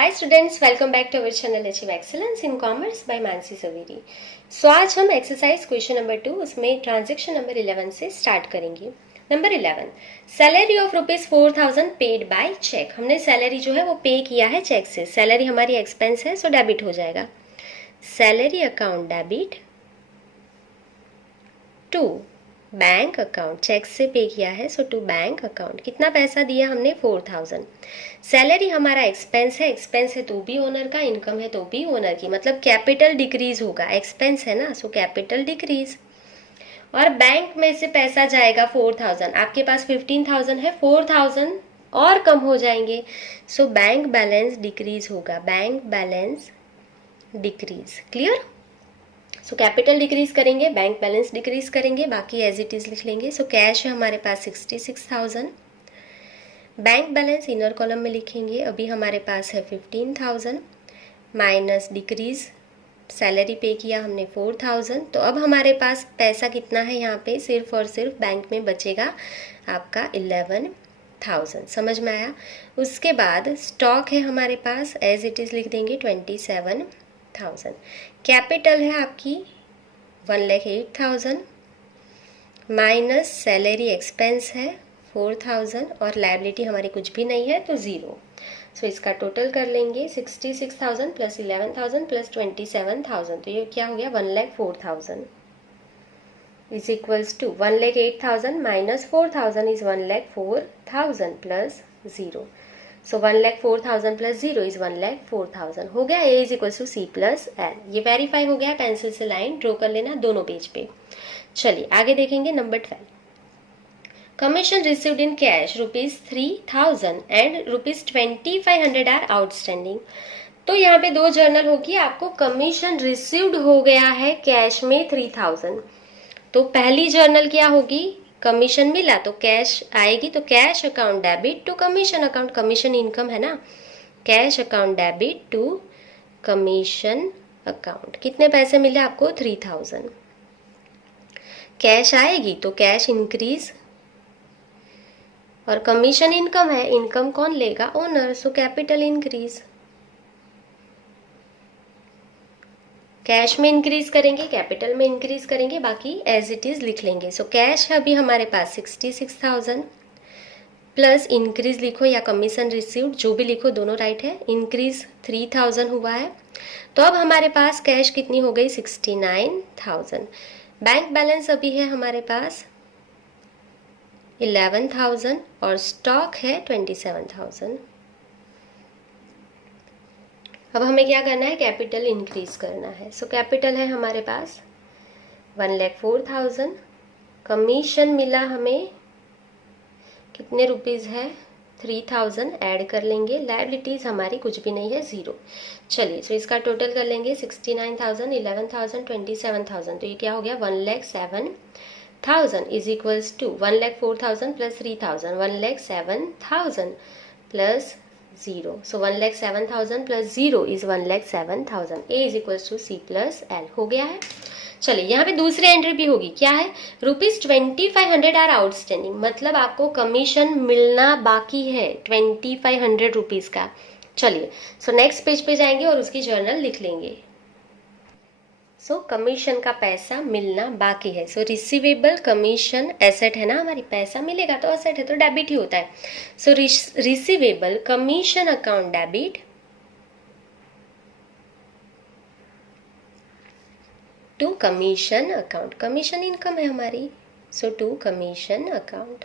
Hi students, welcome back to our channel achieve excellence in commerce by Mansi Saveri. So आज हम exercise question number 2 उसमें transaction number 11 से start करेंगे। Number 11, salary of ₹4,000 paid by cheque. हमने salary जो है वो पे किया है चेक से। सैलरी हमारी एक्सपेंस है, सो डेबिट हो जाएगा। Salary account debit to bank account, cheque से पे किया है सो टू बैंक अकाउंट। कितना पैसा दिया हमने? 4,000। सैलरी हमारा एक्सपेंस है, एक्सपेंस है तो भी ओनर का, इनकम है तो भी ओनर की, मतलब कैपिटल डिक्रीज होगा। एक्सपेंस है ना, सो कैपिटल डिक्रीज। और बैंक में से पैसा जाएगा 4,000, आपके पास 15,000 है, 4,000 और कम हो जाएंगे, सो बैंक बैलेंस डिक्रीज होगा। Bank balance decrease, clear. सो कैपिटल डिक्रीज करेंगे, बैंक बैलेंस डिक्रीज करेंगे, बाकी एज इट इज लिख लेंगे। सो कैश है हमारे पास 66,000, बैंक बैलेंस इनर कॉलम में लिखेंगे। अभी हमारे पास है 15,000 माइनस डिक्रीज, सैलरी पे किया हमने 4,000, तो अब हमारे पास पैसा कितना है यहाँ पे? सिर्फ और सिर्फ बैंक में बचेगा आपका 11,000। समझ में आया? उसके बाद स्टॉक है हमारे पास, एज इट इज लिख देंगे 27,000। कैपिटल है आपकी 1,08,000 माइनस सैलरी एक्सपेंस है 4,000 और लायबिलिटी हमारी कुछ भी नहीं है तो 0। सो इसका टोटल कर लेंगे 66,000 प्लस 11,000 प्लस 27,000, तो ये क्या हो गया? 1,04,000 is equals to 1,08,000 minus 4,000 is 1,04,000 plus 0। So 1,04,000 plus 0 is 1,04,000 हो गया। A is equal to C plus L. ये वेरीफाई हो गया। पेंसिल से लाइन ड्रॉ कर लेना दोनों पेज पे। चलिए आगे देखेंगे। Number 12, commission received in cash ₹3,000 and ₹2,500 are outstanding. तो यहाँ पे दो जर्नल होगी, आपको कमीशन रिसीव्ड हो गया है कैश में 3,000। तो पहली जर्नल क्या होगी? कमीशन मिला तो कैश आएगी, तो cash account debit to commission account. Commission income है ना, cash account debit to commission account. कितने पैसे मिले आपको? 3,000। कैश आएगी तो कैश इंक्रीज, और कमीशन इनकम है, इनकम कौन लेगा? Owner, so capital increase. Cash में इंक्रीज करेंगे, कैपिटल में इंक्रीज करेंगे, बाकी एज इट इज लिख लेंगे। सो कैश है अभी हमारे पास 66,000 प्लस इंक्रीज लिखो या कमीशन रिसीव्ड, जो भी लिखो दोनों राइट है। इंक्रीज 3,000 हुआ है, तो अब हमारे पास कैश कितनी हो गई? 69,000। बैंक बैलेंस अभी है हमारे पास 11,000 और स्टॉक है 27,000। अब हमें क्या करना है? कैपिटल इंक्रीज करना है। सो कैपिटल है हमारे पास 1,04,000, कमीशन मिला हमें कितने रुपीज है? 3,000 ऐड कर लेंगे, लायबिलिटीज हमारी कुछ भी नहीं है, 0। चलिए सो इसका टोटल कर लेंगे 69,000, 11,000, 27,000, तो ये क्या हो गया? 1,07,000 is equals to 1,04,000 plus 3,000, 1,07,000 plus 0। So 1,07,000 plus 0 is 1,07,000। A is equals to C plus L हो गया है। चलिए यहाँ पे दूसरी एंट्री भी होगी, क्या है? ₹2,500 आर आउटस्टैंडिंग, मतलब आपको कमीशन मिलना बाकी है 2,500 रुपीज का। चलिए सो नेक्स्ट पेज पे जाएंगे और उसकी जर्नल लिख लेंगे। सो कमीशन का पैसा मिलना बाकी है। सो रिसीवेबल कमीशन एसेट है ना हमारी, पैसा मिलेगा तो एसेट है तो डेबिट ही होता है। So receivable commission account debit to commission account. Commission income है हमारी, सो टू कमीशन अकाउंट।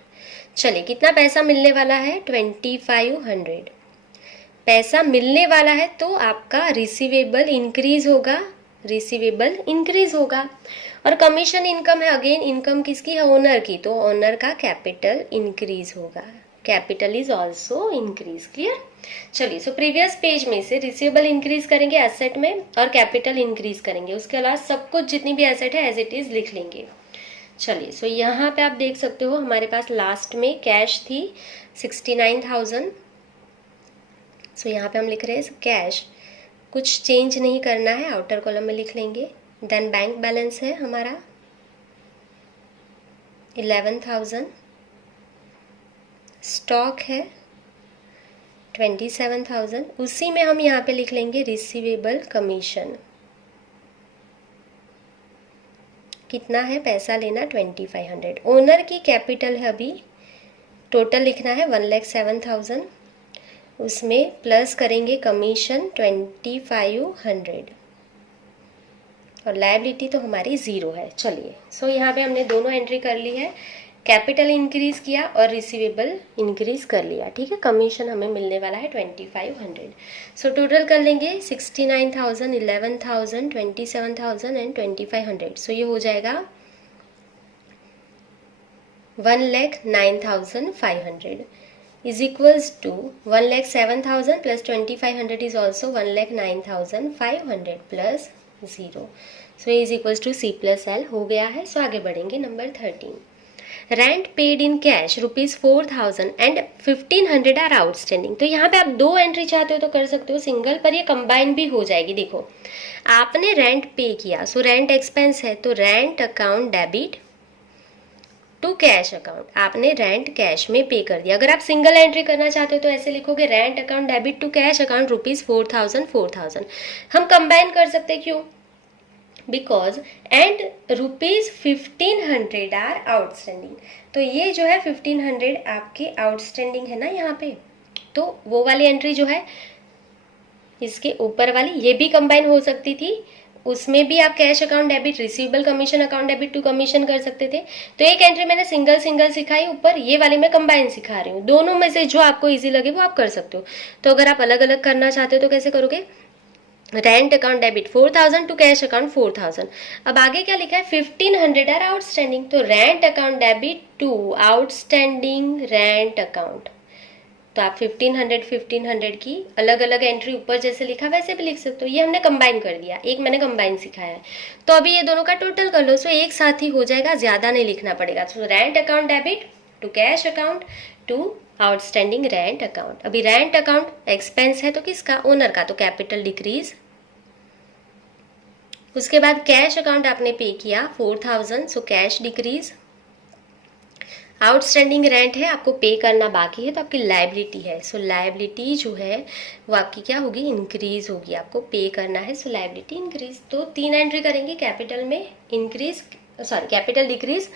चलिए कितना पैसा मिलने वाला है? 2,500 पैसा मिलने वाला है, तो आपका रिसीवेबल इंक्रीज होगा, रिसीवेबल इंक्रीज होगा। और कमीशन इनकम है, अगेन इनकम किसकी है? ओनर की, तो ओनर का कैपिटल इंक्रीज होगा। Capital is also increase, clear. चलिए सो प्रीवियस पेज में से रिसीवेबल इंक्रीज करेंगे एसेट में और कैपिटल इंक्रीज करेंगे, उसके अलावा सब कुछ जितनी भी एसेट है एज इट इज लिख लेंगे। चलिए सो यहाँ पे आप देख सकते हो हमारे पास लास्ट में कैश थी 69,000। सो यहाँ पे हम लिख रहे हैं कैश, कुछ चेंज नहीं करना है, आउटर कॉलम में लिख लेंगे। देन बैंक बैलेंस है हमारा 11,000, स्टॉक है 27,000। उसी में हम यहाँ पे लिख लेंगे रिसीवेबल कमीशन, कितना है पैसा लेना 2500। ओनर की कैपिटल है अभी, टोटल लिखना है 1,07,000, उसमें प्लस करेंगे कमीशन 2500 और लायबिलिटी तो हमारी ज़ीरो है। चलिए सो यहाँ पे हमने दोनों एंट्री कर ली है, कैपिटल इंक्रीज किया और रिसीवेबल इंक्रीज कर लिया, ठीक है। कमीशन हमें मिलने वाला है 2500। सो टोटल कर लेंगे 69,000, 11,000, 27,000 एंड 2500। सो ये हो जाएगा 1,09,500 is equals to 1,07,000 plus 2,500 is also 1,09,500 plus 0. So is equals to C plus L हो गया है। सो आगे बढ़ेंगे number 13। Rent paid in cash ₹4,000 and 1,500 are outstanding. तो यहाँ पे आप दो एंट्री चाहते हो तो कर सकते हो सिंगल, पर ये कंबाइन भी हो जाएगी। देखो आपने रेंट पे किया, सो रेंट एक्सपेंस है तो rent account debit to cash account, आपने रेंट कैश में पे कर दिया। अगर आप सिंगल एंट्री करना चाहते हो तो ऐसे लिखोगे rent account debit to cash account ₹4,000 4,000। हम कंबाइन कर सकते हैं, क्यों? Because and ₹1,500 are outstanding. तो ये जो है 1,500 आपके आउटस्टैंडिंग है ना यहाँ पे, तो वो वाली एंट्री जो है इसके ऊपर वाली ये भी कंबाइन हो सकती थी, उसमें भी आप cash account debit receivable commission account debit to commission कर सकते थे। तो एक एंट्री मैंने सिंगल सिंगल सिखाई ऊपर, ये वाली मैं कंबाइन सिखा रही हूँ। दोनों में से जो आपको इजी लगे वो आप कर सकते हो। तो अगर आप अलग अलग करना चाहते हो तो कैसे करोगे? Rent account debit 4,000 to cash account 4,000। अब आगे क्या लिखा है? 1,500 आर आउटस्टैंडिंग, तो rent account debit to outstanding rent account. तो आप 1,500 की अलग अलग एंट्री ऊपर जैसे लिखा वैसे भी लिख सकते हो। ये हमने कंबाइन कर दिया, एक मैंने कंबाइन सिखाया है। तो अभी ये दोनों का टोटल कर लो, सो एक साथ ही हो जाएगा, ज्यादा नहीं लिखना पड़ेगा। तो rent account debit to cash account to outstanding rent account. अभी रेंट अकाउंट एक्सपेंस है तो किसका? ओनर का, तो कैपिटल डिक्रीज। उसके बाद कैश अकाउंट आपने पे किया 4,000, so cash decrease. Outstanding rent है, आपको पे करना बाकी है तो आपकी लायबिलिटी है, सो लायबिलिटी जो है वो आपकी क्या होगी? इंक्रीज होगी, आपको पे करना है, सो लायबिलिटी इंक्रीज। तो 3 एंट्री करेंगे, कैपिटल में increase, sorry capital decrease,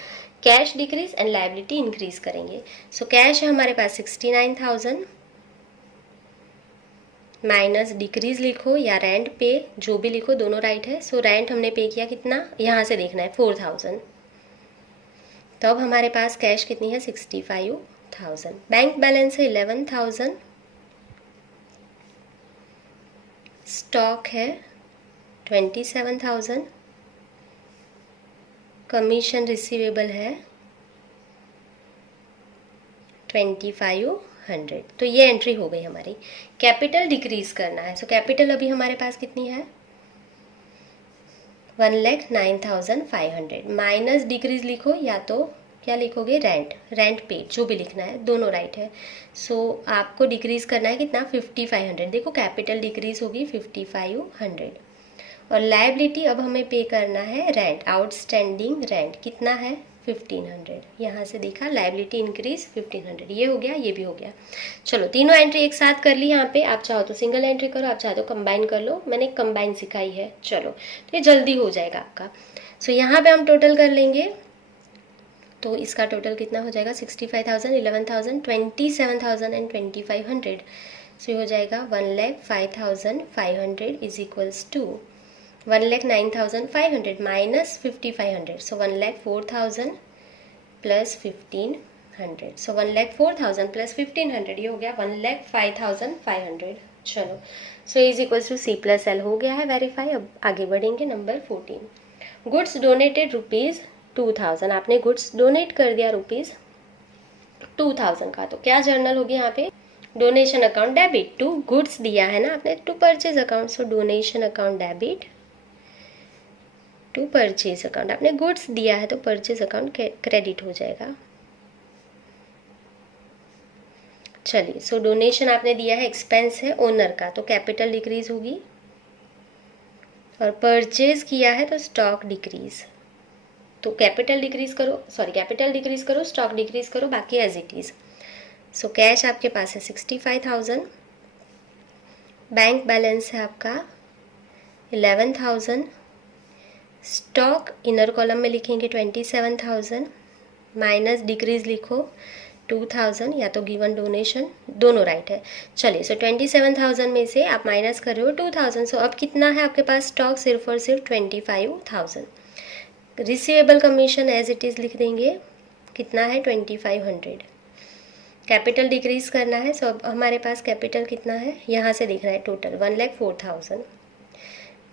cash decrease and liability increase करेंगे। सो कैश है हमारे पास 69,000 माइनस डिक्रीज लिखो या रेंट पे, जो भी लिखो दोनों राइट है। सो रेंट हमने पे किया कितना, यहाँ से देखना है 4,000। तो अब हमारे पास कैश कितनी है? 65,000। बैंक बैलेंस है 11,000। स्टॉक है 27,000। कमीशन रिसीवेबल है 2,500। तो ये एंट्री हो गई हमारी। कैपिटल डिक्रीज करना है, सो कैपिटल अभी हमारे पास कितनी है? 1,09,500 माइनस डिक्रीज लिखो या तो क्या लिखोगे? रेंट, रेंट पे, जो भी लिखना है दोनों राइट है। सो आपको डिक्रीज करना है कितना? 5,500। देखो कैपिटल डिक्रीज होगी 5,500 और लायबिलिटी अब हमें पे करना है रेंट, आउटस्टैंडिंग रेंट कितना है? 1,500। यहाँ से देखा लायबिलिटी इंक्रीज 1,500, ये हो गया, ये भी हो गया। चलो तीनों एंट्री एक साथ कर ली। यहाँ पे आप चाहो तो सिंगल एंट्री करो, आप चाहो तो कंबाइन कर लो, मैंने कंबाइन सिखाई है। चलो तो ये जल्दी हो जाएगा आपका। सो यहाँ पे हम टोटल कर लेंगे, तो इसका टोटल कितना हो जाएगा? 65,000, 11,000, 27,000 एंड 2,500। सो हो जाएगा 1,05,500 is equals to 1,09,500 minus 5,500, so 1,04,000 plus 1,500। So 1,04,000 plus 1,500 ये हो गया 1,05,500। चलो so is equals to C plus L हो गया है वेरीफाई। अब आगे बढ़ेंगे नंबर 14। गुड्स डोनेटेड ₹2,000, आपने गुड्स डोनेट कर दिया ₹2,000 का, तो क्या जर्नल होगी यहाँ पे? Donation account debit to goods दिया है ना आपने, to purchase account, so donation account debit to purchase account. आपने गुड्स दिया है तो परचेज अकाउंट क्रेडिट हो जाएगा। चलिए सो डोनेशन आपने दिया है, एक्सपेंस है ओनर का, तो कैपिटल डिक्रीज होगी, और परचेज किया है तो स्टॉक डिक्रीज। तो कैपिटल डिक्रीज करो, सॉरी कैपिटल डिक्रीज करो, स्टॉक डिक्रीज करो, बाकी as it is. So cash आपके पास है 65,000 बैंक बैलेंस है आपका 11,000, स्टॉक इनर कॉलम में लिखेंगे 27,000, माइनस डिक्रीज लिखो 2,000, या तो गिवन डोनेशन, दोनों राइट है। चलिए, सो 27,000 में से आप माइनस कर रहे हो 2,000, सो अब कितना है आपके पास स्टॉक? सिर्फ और सिर्फ 25,000। Receivable commission as it is लिख देंगे, कितना है? 2500। कैपिटल डिक्रीज करना है, सो अब हमारे पास कैपिटल कितना है यहाँ से दिख रहा है टोटल 1,04,000,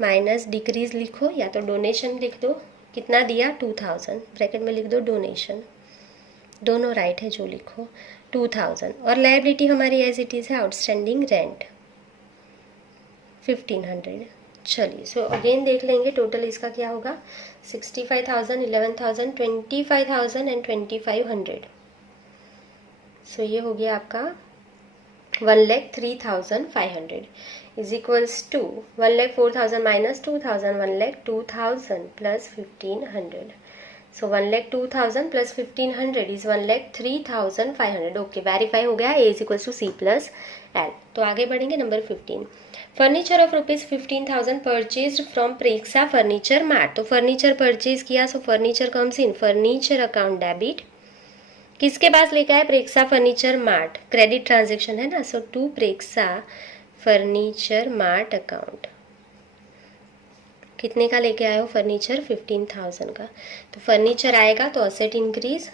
माइनस डिक्रीज लिखो या तो डोनेशन लिख दो, कितना दिया? 2,000, ब्रैकेट में लिख दो डोनेशन, दोनों राइट है जो लिखो 2,000। और लायबिलिटी हमारी एज इट इज़ है आउटस्टैंडिंग रेंट 1,500। चलिए, सो अगेन देख लेंगे टोटल इसका क्या होगा, 65,000, 11,000, 25,000 एंड 2,500। सो ये हो गया आपका 1,03,500 is equals to 1,04,000 minus 2,000, 1,02,000 plus 1,500। So 1,02,000 plus 1,500 is 1,03,500। Okay, verify हो गया। A is equals to C plus L. तो आगे बढ़ेंगे number 15। Furniture of ₹15,000 purchase from Preksha furniture mart. तो फर्नीचर परचेज किया, so furniture comes in furniture account debit, किसके पास लेके आए? Preksha furniture mart, credit transaction है ना, so to Preksha furniture mart account. कितने का लेके आए हो फर्नीचर? 15,000 का। तो फर्नीचर आएगा तो असेट इंक्रीज,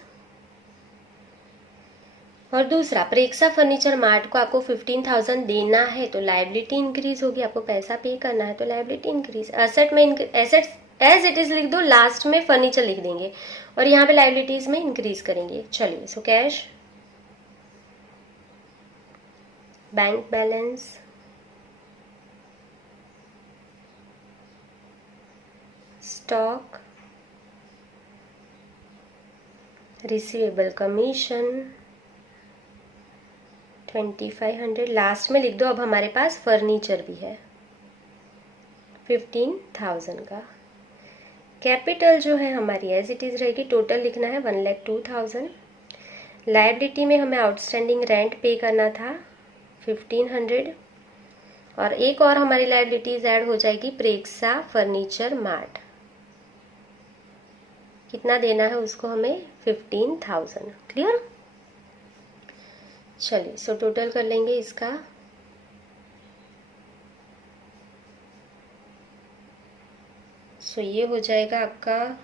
और दूसरा प्रेक्षा फर्नीचर मार्ट को आपको 15,000 देना है तो लायबिलिटी इंक्रीज होगी, आपको पैसा पे करना है तो लायबिलिटी इंक्रीज। असेट में एसेट्स एज इट इज लिख दो, लास्ट में फर्नीचर लिख देंगे और यहाँ पे लायबिलिटीज में इंक्रीज करेंगे। चलिए, so cash, bank balance, stock, receivable commission 2,500, last में लिख दो। अब हमारे पास फर्नीचर भी है 15,000 का। कैपिटल जो है हमारी एज इट इज़ रहेगी, टोटल लिखना है 1,02,000। लायबिलिटी में हमें आउटस्टैंडिंग रेंट पे करना था 1,500, और एक और हमारी लायबिलिटीज ऐड हो जाएगी प्रेक्षा फर्नीचर मार्ट, कितना देना है उसको हमें? 15,000। क्लियर? चलिए, सो टोटल कर लेंगे इसका। सो ये हो जाएगा आपका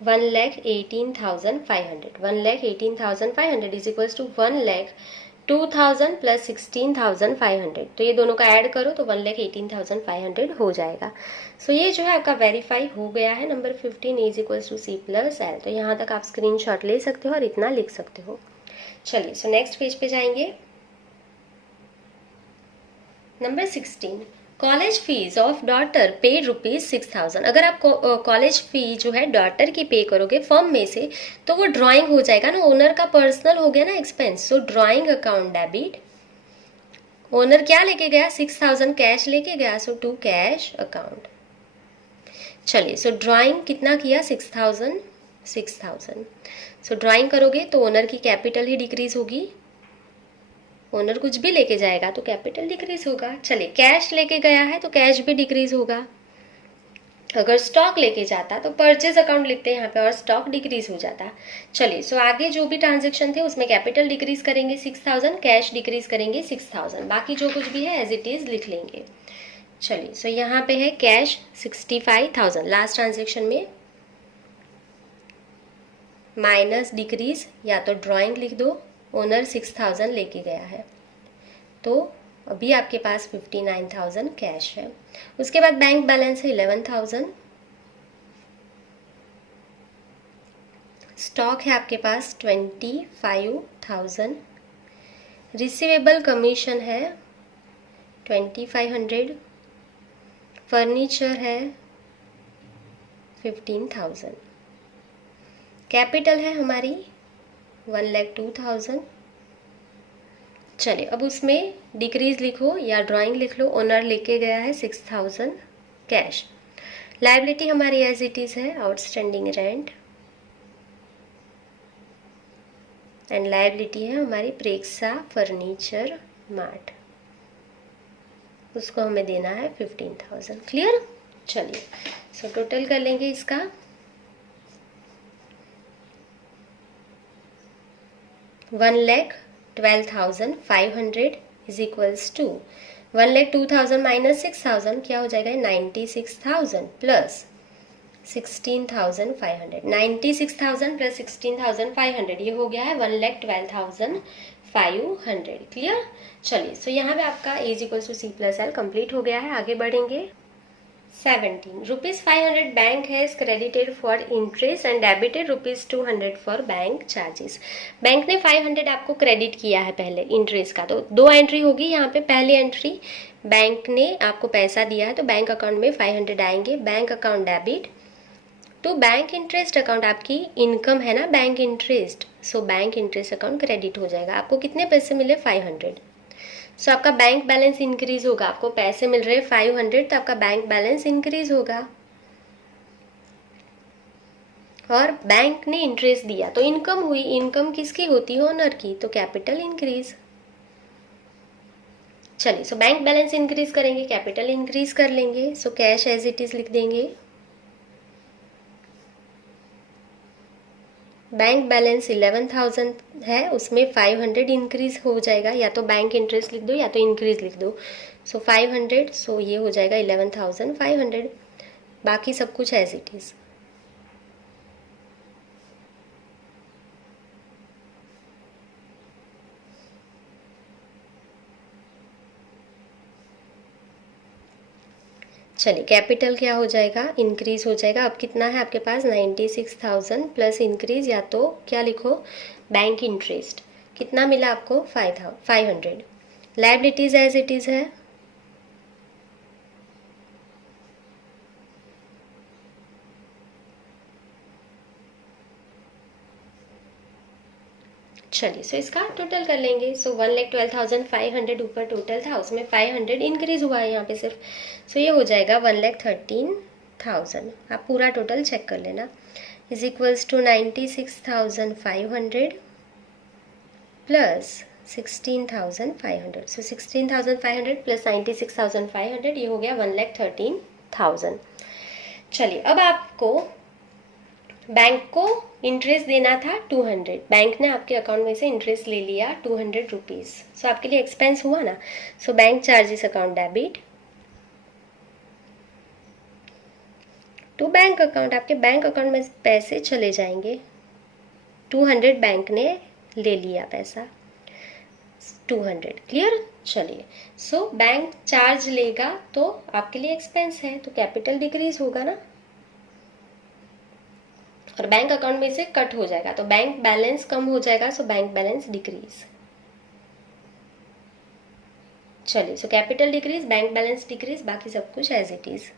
1,18,500। 1,18,500 इज इक्वल्स टू 1,02,000 प्लस 16,500। तो ये दोनों का ऐड करो तो 1,18,500 हो जाएगा। सो ये जो है आपका वेरीफाई हो गया है। Number 15 is equals to C plus L. तो यहाँ तक आप स्क्रीनशॉट ले सकते हो और इतना लिख सकते हो। चलिए, सो नेक्स्ट पेज पे जाएंगे। Number 16, college fees of daughter paid ₹6,000। अगर आप कॉलेज फी जो है डॉटर की पे करोगे फर्म में से तो वो ड्राइंग हो जाएगा ना, ओनर का पर्सनल हो गया ना एक्सपेंस। सो ड्राइंग अकाउंट डेबिट, ओनर क्या लेके गया? 6,000 कैश लेके गया, सो टू कैश अकाउंट। चलिए, सो ड्राइंग कितना किया? 6,000 6,000। सो ड्राइंग करोगे तो ओनर की कैपिटल ही डिक्रीज होगी, ओनर कुछ भी लेके जाएगा तो कैपिटल डिक्रीज होगा। चलिए, कैश लेके गया है तो कैश भी डिक्रीज होगा। अगर स्टॉक लेके जाता तो परचेज अकाउंट लिखते हैं यहाँ पे और स्टॉक डिक्रीज हो जाता। चलिए, सो आगे जो भी ट्रांजेक्शन थे उसमें कैपिटल डिक्रीज करेंगे 6,000, कैश डिक्रीज करेंगे 6,000, बाकी जो कुछ भी है एज इट इज लिख लेंगे। चलिए, सो यहाँ पे है कैश 65,000 लास्ट ट्रांजेक्शन में, माइनस डिक्रीज या तो ड्राइंग लिख दो, ओनर 6,000 लेके गया है तो अभी आपके पास 59,000 कैश है। उसके बाद बैंक बैलेंस है 11,000, स्टॉक है आपके पास 25,000, रिसीवेबल कमीशन है 2,500, फर्नीचर है 15,000, कैपिटल है हमारी 1,02,000। चलिए, अब उसमें डिक्रीज लिखो या ड्राइंग लिख लो। ओनर लेके गया है 6,000 कैश। लायबिलिटी हमारी एज इट इज है आउटस्टैंडिंग रेंट, एंड लायबिलिटी है हमारी प्रेक्षा फर्नीचर मार्ट, उसको हमें देना है 15,000। क्लियर? चलिए सो टोटल कर लेंगे इसका। 1,12,500 इज इक्वल्स टू 1,02,000 माइनस 6,000 क्या हो जाएगा? 96,000 प्लस 16,500। 96,000 प्लस 16,500 ये हो गया है 1,12,500। क्लियर? चलिए सो यहाँ पे आपका A is equals to C plus L complete हो गया है। आगे बढ़ेंगे। 17 rupees 500 bank has credited for interest and debited rupees 200 for bank charges. Bank ने 500 आपको क्रेडिट किया है पहले इंटरेस्ट का, तो दो एंट्री होगी यहाँ पे। पहली एंट्री बैंक ने आपको पैसा दिया है तो बैंक अकाउंट में 500 आएंगे, बैंक अकाउंट डेबिट तो बैंक इंटरेस्ट अकाउंट आपकी इनकम है ना bank interest, so bank interest account credit हो जाएगा। आपको कितने पैसे मिले? 500। सो आपका बैंक बैलेंस इंक्रीज होगा, आपको पैसे मिल रहे 500 तो आपका बैंक बैलेंस इंक्रीज होगा। और बैंक ने इंटरेस्ट दिया तो इनकम हुई, इनकम किसकी होती है? ओनर की, तो कैपिटल इंक्रीज। चलिए सो बैंक बैलेंस इंक्रीज करेंगे, कैपिटल इंक्रीज कर लेंगे। So cash as it is लिख देंगे। बैंक बैलेंस 11,000 है, उसमें 500 इंक्रीज हो जाएगा, या तो बैंक इंटरेस्ट लिख दो या तो इंक्रीज लिख दो। सो 500, सो ये हो जाएगा 11,500, बाकी सब कुछ एज इट इज। चलिए कैपिटल क्या हो जाएगा? इंक्रीज हो जाएगा। अब कितना है आपके पास? 96,000 प्लस इंक्रीज, या तो क्या लिखो? Bank interest. कितना मिला आपको? 500। लायबिलिटीज एज इट इज है। चलिए सो इसका टोटल कर लेंगे। सो 1,12,500 ऊपर टोटल था, उसमें 500 इंक्रीज हुआ है यहाँ पे सिर्फ। सो ये हो जाएगा 1,13,000। आप पूरा टोटल चेक कर लेना। Is equals to 96,500 plus 16,500। So 16,500 plus 96,500 ये हो गया 1,13,000। चलिए अब आपको बैंक को इंटरेस्ट देना था 200, बैंक ने आपके अकाउंट में से इंटरेस्ट ले लिया 200 रुपीज। सो आपके लिए एक्सपेंस हुआ ना। So bank charges account debit to bank account, आपके बैंक अकाउंट में पैसे चले जाएंगे। 200 बैंक ने ले लिया पैसा 200। क्लियर? चलिए सो बैंक चार्ज लेगा तो आपके लिए एक्सपेंस है, तो कैपिटल डिक्रीज होगा ना, और बैंक अकाउंट में से कट हो जाएगा तो बैंक बैलेंस कम हो जाएगा। So bank balance decrease. चलिए so capital decrease, bank balance decrease, बाकी सब कुछ एज इट इज।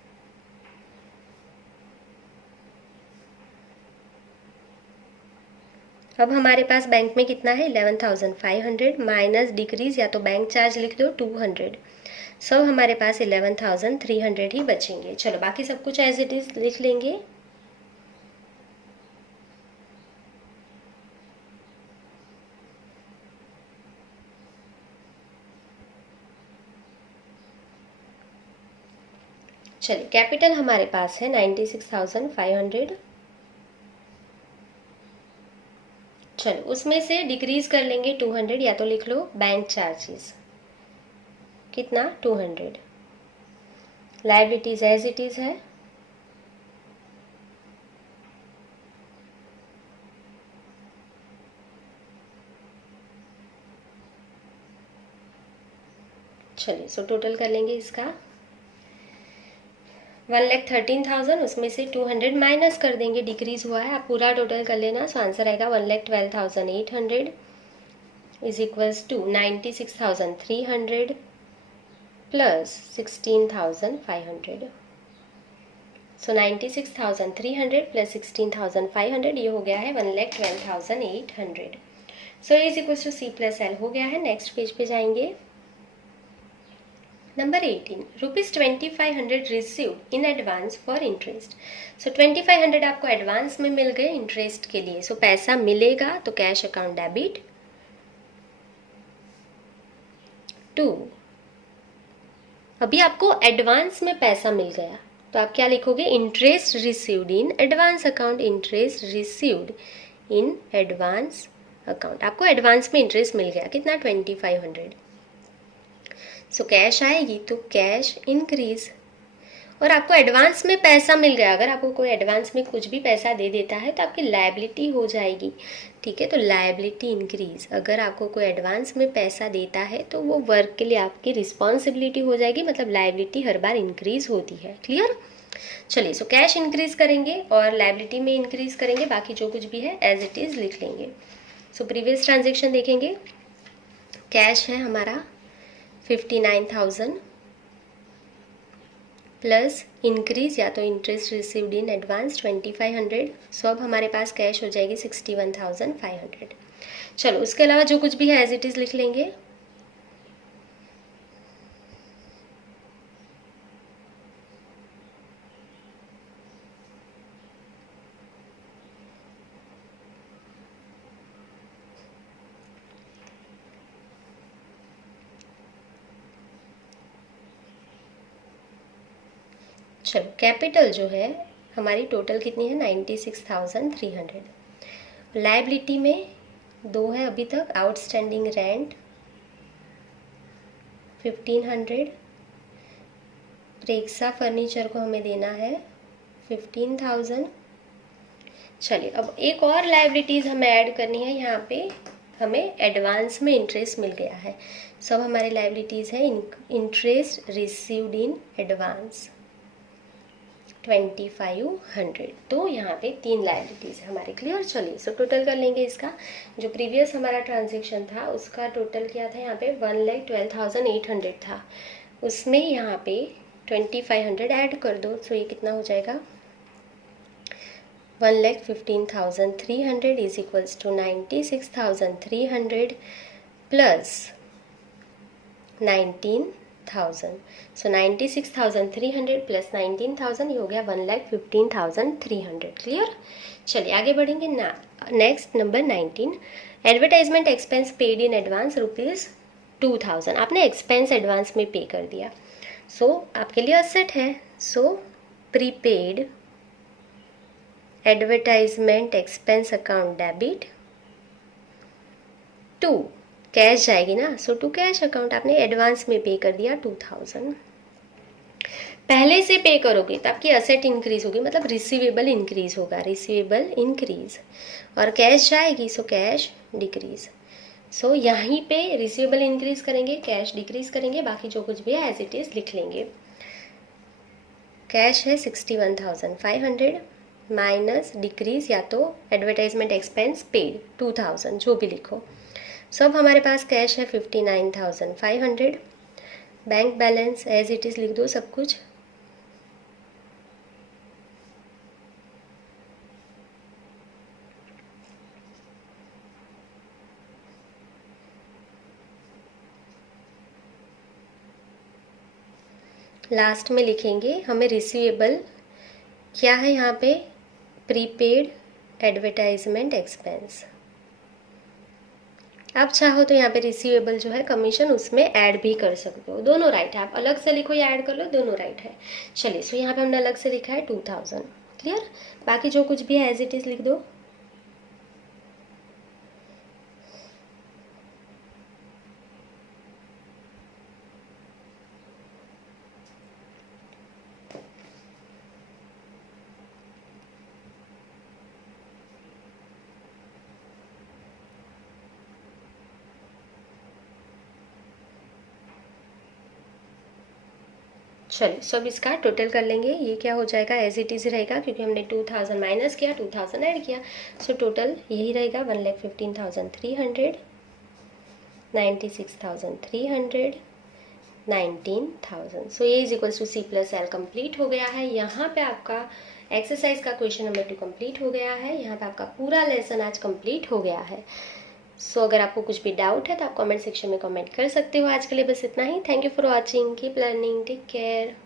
अब हमारे पास बैंक में कितना है? 11,500 माइनस डिक्रीज, या तो बैंक चार्ज लिख दो 200। सो हमारे पास 11,300 ही बचेंगे। चलो बाकी सब कुछ एज इट इज लिख लेंगे। चलिए कैपिटल हमारे पास है 96,500। चलो उसमें से डिक्रीज कर लेंगे 200, या तो लिख लो बैंक चार्जेस। कितना? 200। लायबिलिटीज एज इट इज है। चलिए सो टोटल कर लेंगे इसका। 1,13,000, उसमें से 200 माइनस कर देंगे, डिक्रीज हुआ है। आप पूरा टोटल कर लेना। सो आंसर आएगा 1,12,800 is equals to 96,300 plus 16,500। So 96,300 plus 16,500 ये हो गया है 1,12,800। So is equals to C plus L हो गया है। नेक्स्ट पेज पे जाएंगे। Number 18 rupees 2,500 received in advance for interest. So 2,500 आपको एडवांस में मिल गए इंटरेस्ट के लिए। सो पैसा मिलेगा तो कैश अकाउंट डेबिट, टू, अभी आपको एडवांस में पैसा मिल गया तो आप क्या लिखोगे, interest received in advance account, interest received in advance account. आपको एडवांस में इंटरेस्ट मिल गया, कितना, 2500। सो कैश आएगी तो कैश इंक्रीज, और आपको एडवांस में पैसा मिल गया, अगर आपको कोई एडवांस में कुछ भी पैसा दे देता है तो आपकी लायबिलिटी हो जाएगी, ठीक है। तो लायबिलिटी इंक्रीज, अगर आपको कोई एडवांस में पैसा देता है तो वो वर्क के लिए आपकी रिस्पॉन्सिबिलिटी हो जाएगी, मतलब लायबिलिटी हर बार इंक्रीज होती है। क्लियर? चलिए, सो कैश इंक्रीज करेंगे और लायबिलिटी में इंक्रीज करेंगे, बाकी जो कुछ भी है एज इट इज लिख लेंगे। सो प्रीवियस ट्रांजेक्शन देखेंगे, कैश है हमारा 59,000 प्लस इंक्रीज या तो इंटरेस्ट रिसीव्ड इन एडवांस 2500, सो अब हमारे पास कैश हो जाएगी 61,500। चलो, उसके अलावा जो कुछ भी है एज इट इज लिख लेंगे। चलो, कैपिटल जो है हमारी टोटल कितनी है, 96,300। लायबिलिटी में दो है अभी तक, आउटस्टैंडिंग रेंट 1500, प्रेक्षा फर्नीचर को हमें देना है 15,000। चलिए, अब एक और लायबिलिटीज़ हमें ऐड करनी है, यहाँ पे हमें एडवांस में इंटरेस्ट मिल गया है। सब हमारी लायबिलिटीज़ है, इंटरेस्ट रिसीव्ड इन एडवांस 2500, तो यहाँ पे 3 लायबिलिटीज़ है हमारे। क्लियर? चलिए, सो टोटल कर लेंगे इसका। जो प्रीवियस हमारा ट्रांजेक्शन था उसका टोटल क्या था, यहाँ पे 1,12,800 था, उसमें यहाँ पे 2500 ऐड कर दो, सो ये कितना हो जाएगा, 1,15,300 is equals to 96,300 plus 19,000। So 96,300 plus 19,000, ये हो गया 1,15,300। क्लियर? चलिए आगे बढ़ेंगे ना। Next number 19, advertisement expense paid in advance ₹2,000। आपने एक्सपेंस एडवांस में पे कर दिया, सो आपके लिए असेट है। So prepaid advertisement expense account debit to, cash जाएगी ना, सो टू कैश अकाउंट, आपने एडवांस में पे कर दिया 2,000। पहले से पे करोगे तो आपकी असेट इंक्रीज होगी, मतलब रिसीवेबल इंक्रीज होगा, रिसीवेबल इंक्रीज, और कैश जाएगी सो कैश डिक्रीज। सो यहीं पे रिसीवेबल इंक्रीज करेंगे, कैश डिक्रीज करेंगे, बाकी जो कुछ भी है एज इट इज लिख लेंगे। कैश है 61,500 माइनस डिक्रीज या तो एडवर्टाइजमेंट एक्सपेंस पेड 2,000, जो भी लिखो। सब हमारे पास कैश है 59,500, bank balance as it is लिख दो सब कुछ। लास्ट में लिखेंगे हमें रिसीवेबल क्या है, यहाँ पे प्रीपेड एडवर्टाइजमेंट एक्सपेंस। आप चाहो तो यहाँ पे रिसीवेबल जो है कमीशन उसमें ऐड भी कर सकते हो, दोनों राइट है। आप अलग से लिखो या ऐड कर लो, दोनों राइट है। चलिए, सो यहाँ पे हमने अलग से लिखा है 2,000। क्लियर? बाकी जो कुछ भी है एज इट इज लिख दो। चलिए, सो अब इसका टोटल कर लेंगे, ये क्या हो जाएगा, एज इट इज रहेगा क्योंकि हमने 2,000 माइनस किया, 2,000 ऐड किया, सो टोटल यही रहेगा 1,15,300, 96,300, 19,000। सो ये is equals to C plus L complete हो गया है। यहाँ पे आपका एक्सरसाइज का क्वेश्चन नंबर 2 कंप्लीट हो गया है। यहाँ पे आपका पूरा लेसन आज कंप्लीट हो गया है। सो अगर आपको कुछ भी डाउट है तो आप कमेंट सेक्शन में कमेंट कर सकते हो। आज के लिए बस इतना ही। Thank you for watching, keep learning, take care.